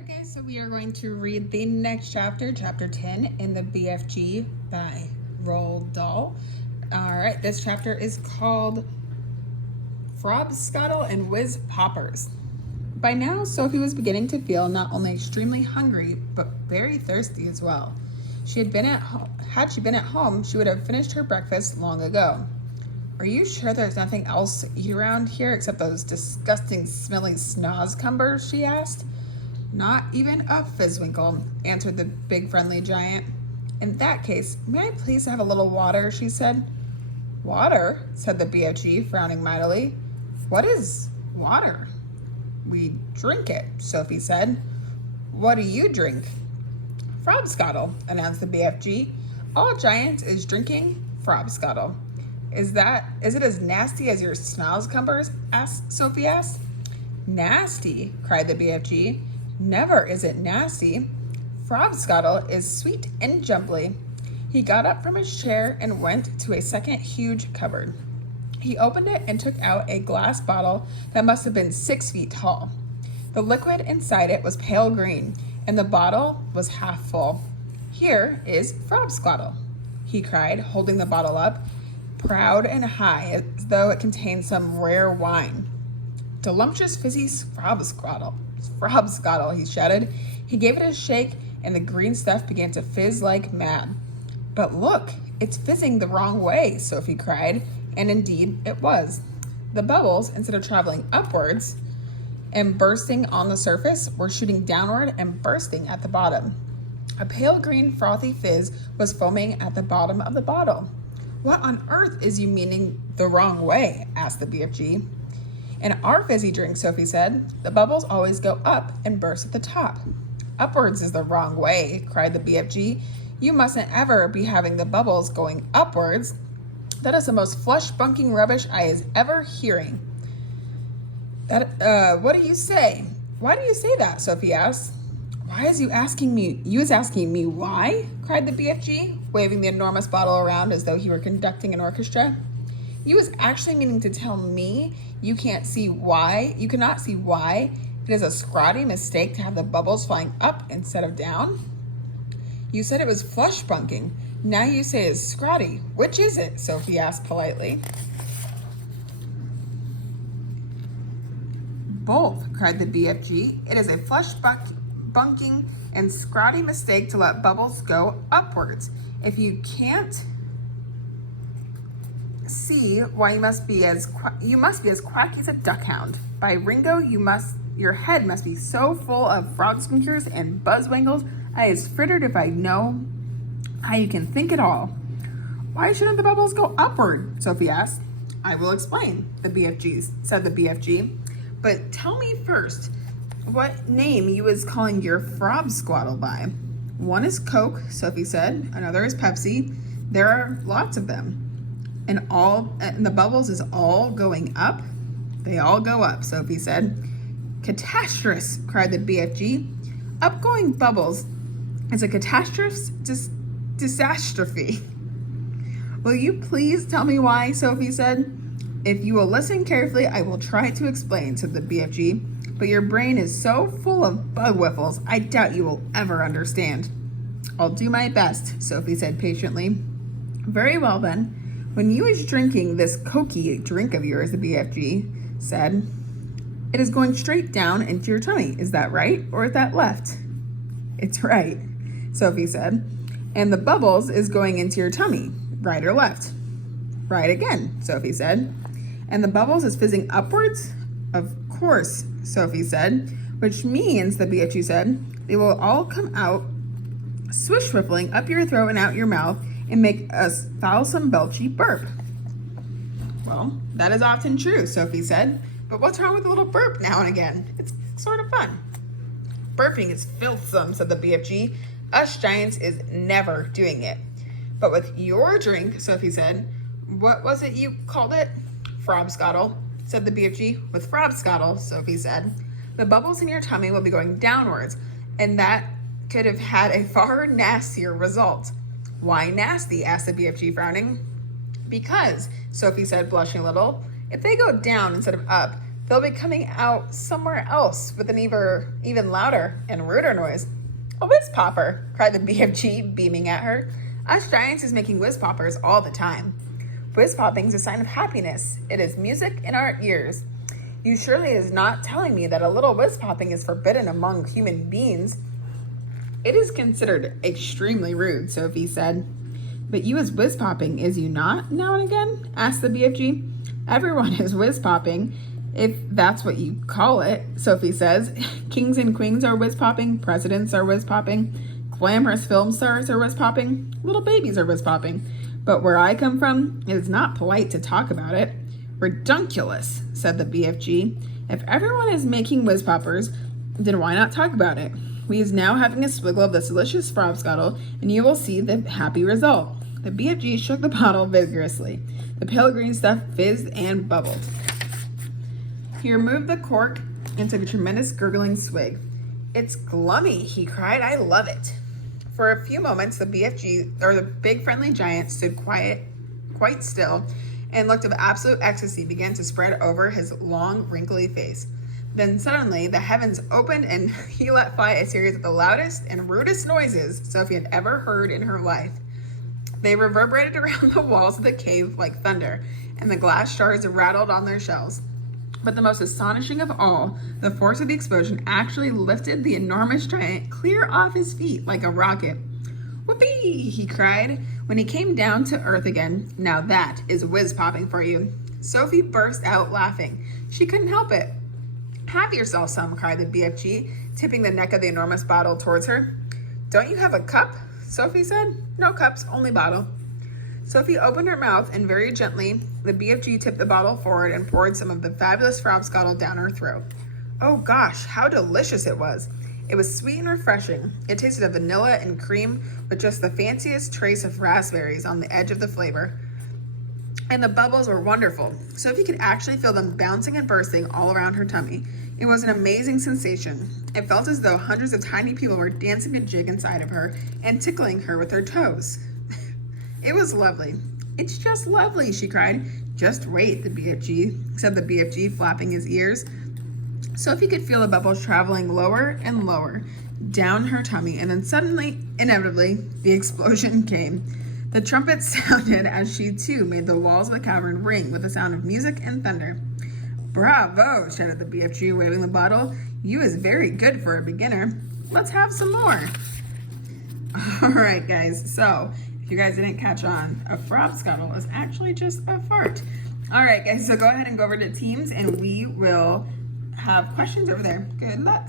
Alright guys, so we are going to read the next chapter, chapter 10 in the BFG by Roald Dahl. Alright, this chapter is called Frobscottle and Whiz Poppers. By now, Sophie was beginning to feel not only extremely hungry, but very thirsty as well. Had she been at home, she would have finished her breakfast long ago. Are you sure there's nothing else to eat around here except those disgusting, smelly snozcumbers? She asked. Not even a fizzwinkle, answered the big friendly giant. In that case, may I please have a little water? She said. Water? Said the BFG, frowning mightily. What is water? We drink it, Sophie said. What do you drink? Frobscottle, announced the BFG. All giants is drinking Frobscottle. Is it as nasty as your snozcumbers? Sophie asked. Nasty, cried the BFG. Never is it nasty. Frobscottle is sweet and jumbly. He got up from his chair and went to a second huge cupboard. He opened it and took out a glass bottle that must have been 6 feet tall. The liquid inside it was pale green, and the bottle was half full. Here is Frobscottle, he cried, holding the bottle up, proud and high, as though it contained some rare wine. Delumptious fizzy Frobscottle, he shouted. He gave it a shake, and the green stuff began to fizz like mad. But look, it's fizzing the wrong way, Sophie cried, and indeed it was. The bubbles, instead of traveling upwards and bursting on the surface, were shooting downward and bursting at the bottom. A pale green frothy fizz was foaming at the bottom of the bottle. What on earth is you meaning the wrong way? Asked the BFG. In our fizzy drink, Sophie said, the bubbles always go up and burst at the top. Upwards is the wrong way, cried the BFG. You mustn't ever be having the bubbles going upwards. That is the most flesh-bunking rubbish I is ever hearing. What do you say? Why do you say that? Sophie asked. Why is you asking me? You is asking me why? Cried the BFG, waving the enormous bottle around as though he were conducting an orchestra. You was actually meaning to tell me you cannot see why it is a scrawny mistake to have the bubbles flying up instead of down? You said it was flesh-bunking. Now you say it's scrawny. Which is it? Sophie asked politely. Both, cried the BFG. It is a flesh-bunking and scrawny mistake to let bubbles go upwards. If you can't see why you must be as quacky as a duckhound. By Ringo, your head must be so full of frog skinkers and buzzwangles. I is frittered if I know how you can think at all. Why shouldn't the bubbles go upward? Sophie asked. I will explain, said the BFG. But tell me first, what name you was calling your Frobscottle by? One is Coke, Sophie said. Another is Pepsi. There are lots of them. And the bubbles is all going up? They all go up, Sophie said. Catastrophe, cried the BFG. Upgoing bubbles is a catastrophe. Will you please tell me why? Sophie said. If you will listen carefully, I will try to explain, said the BFG. But your brain is so full of bug whiffles, I doubt you will ever understand. I'll do my best, Sophie said patiently. Very well then. When you was drinking this cokey drink of yours, the BFG said, it is going straight down into your tummy. Is that right or is that left? It's right, Sophie said. And the bubbles is going into your tummy, right or left? Right again, Sophie said. And the bubbles is fizzing upwards? Of course, Sophie said, which means, the BFG said, they will all come out swish-riffling up your throat and out your mouth and make a foulsome belchy burp. Well, that is often true, Sophie said. But what's wrong with a little burp now and again? It's sort of fun. Burping is filthsome, said the BFG. Us giants is never doing it. But with your drink, Sophie said, what was it you called it? Frobscottle, said the BFG. With Frobscottle, Sophie said, the bubbles in your tummy will be going downwards, and that could have had a far nastier result. Why nasty? Asked the BFG, frowning. Because, Sophie said, blushing a little, if they go down instead of up, They'll be coming out somewhere else with an even louder and ruder noise. A whiz popper, cried the BFG, beaming at her. Us giants is making whiz poppers all the time. Whiz popping is a sign of happiness. It is music in our ears. You surely is not telling me that a little whiz popping is forbidden among human beings. It is considered extremely rude, Sophie said. But you is whiz popping, is you not, now and again? Asked the BFG. Everyone is whiz popping, if that's what you call it, Sophie says. Kings and queens are whiz popping, presidents are whiz popping, glamorous film stars are whiz popping, little babies are whiz popping. But where I come from, it is not polite to talk about it. Redunculous, said the BFG. If everyone is making whiz poppers, then why not talk about it? We is now having a swiggle of this delicious frobscottle, and you will see the happy result. The BFG shook the bottle vigorously. The pale green stuff fizzed and bubbled. He removed the cork and took a tremendous gurgling swig. It's glummy, he cried. I love it. For a few moments, the BFG, or the big friendly giant, stood quite still, and look of absolute ecstasy began to spread over his long, wrinkly face. Then suddenly, the heavens opened and he let fly a series of the loudest and rudest noises Sophie had ever heard in her life. They reverberated around the walls of the cave like thunder, and the glass shards rattled on their shells. But the most astonishing of all, the force of the explosion actually lifted the enormous giant clear off his feet like a rocket. Whoopee, he cried when he came down to earth again. Now that is whiz popping for you. Sophie burst out laughing. She couldn't help it. Have yourself some, cried the BFG, tipping the neck of the enormous bottle towards her. Don't you have a cup? Sophie said. No cups, only bottle. Sophie opened her mouth and very gently, the BFG tipped the bottle forward and poured some of the fabulous frobscottle down her throat. Oh gosh, how delicious it was. It was sweet and refreshing. It tasted of vanilla and cream with just the fanciest trace of raspberries on the edge of the flavor. And the bubbles were wonderful. Sophie could actually feel them bouncing and bursting all around her tummy. It was an amazing sensation. It felt as though hundreds of tiny people were dancing a jig inside of her and tickling her with their toes. It was lovely. It's just lovely, she cried. Just wait, said the BFG, flapping his ears. Sophie could feel the bubbles traveling lower and lower down her tummy, and then suddenly, inevitably, the explosion came. The trumpet sounded as she too made the walls of the cavern ring with the sound of music and thunder. Bravo, shouted the BFG, waving the bottle. You is very good for a beginner. Let's have some more. All right, guys, so if you guys didn't catch on, a frobscottle is actually just a fart. All right, guys, so go ahead and go over to Teams, and we will have questions over there. Good luck.